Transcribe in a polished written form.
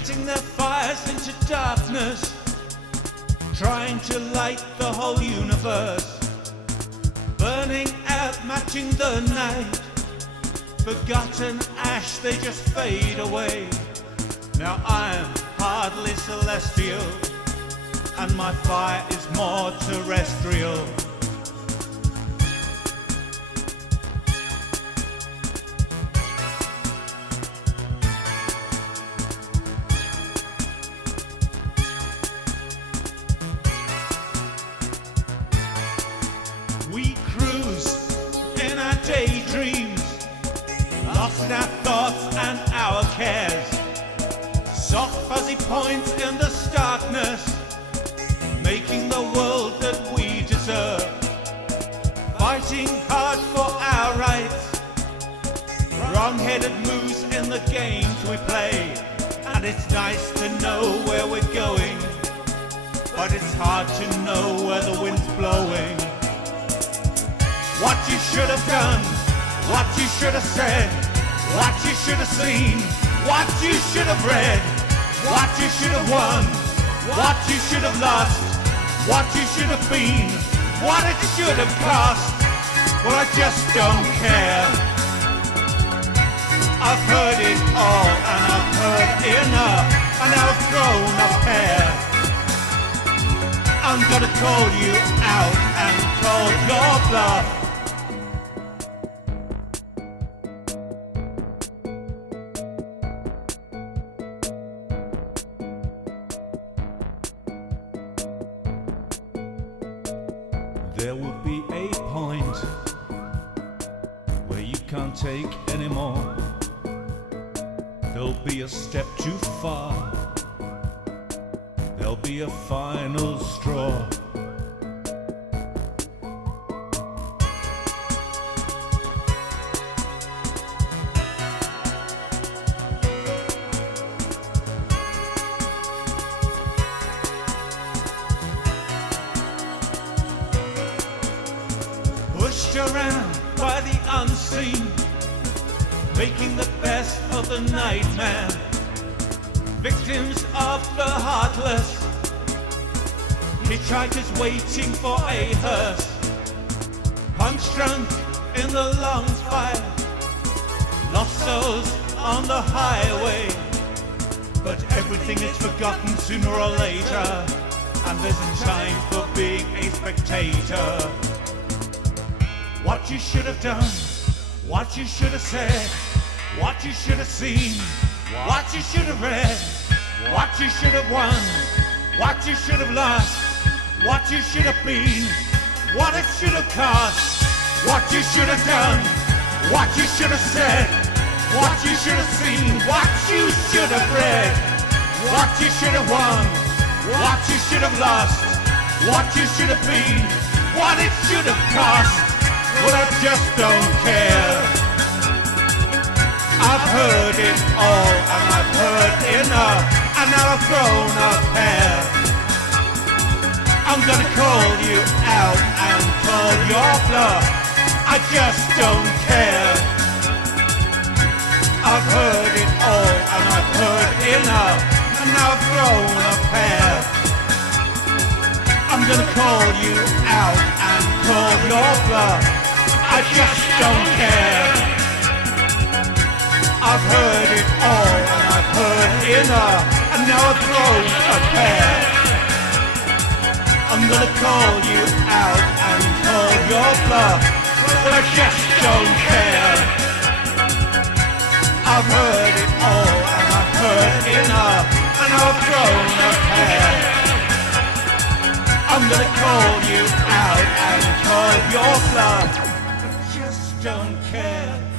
spitting their fires into darkness, trying to light the whole universe, burning out, matching the night. Forgotten ash, they just fade away. Now I'm hardly celestial, and my fire is more terrestrial. We cruise in our daydreams, lost in our thoughts and our cares. Soft fuzzy points in the starkness, making the world that we deserve. Fighting hard for our rights, wrong-headed moves in the games we play. And it's nice to know where we're going, but it's hard to know where the wind's blowing. What you should have done, what you should have said, what you should have seen, what you should have read, what you should have won, what you should have lost, what you should have been, what it should have cost. Well, I just don't care. I've heard it all and I've heard enough, and now I've grown a pair. I'm gonna call you out and call your bluff. There will be a point where you can't take anymore. There'll be a step too far. There'll be a final straw. Pushed around by the unseen, making the best of the nightmare. Victims of the heartless, hitchhikers waiting for a hearse. Punch drunk in the lungs fire, lost souls on the highway. But everything is forgotten sooner or later, and there's no time for being a spectator. What you should have done, what you should have said, what you should have seen, what you should have read, what you should have won, what you should have lost, what you should have been, what it should have cost. What you should have done, what you should have said, what you should have seen, what you should have read, what you should have won, what you should have lost, what you should have been, what it should have cost. Well, I just don't care. I've heard it all and I've heard enough, and now I've grown a pair. I'm gonna call you out and call your bluff. I just don't care. I've heard it all and I've heard enough, and now I've grown a pair. I'm gonna call you out and call your bluff. I just don't care. I've heard it all and I've heard enough, and now I've grown a pair. I'm gonna call you out and call your bluff, but I just don't care. I've heard it all and I've heard enough, and now I've grown a pair. I'm gonna call you out and call your bluff, but I just don't care.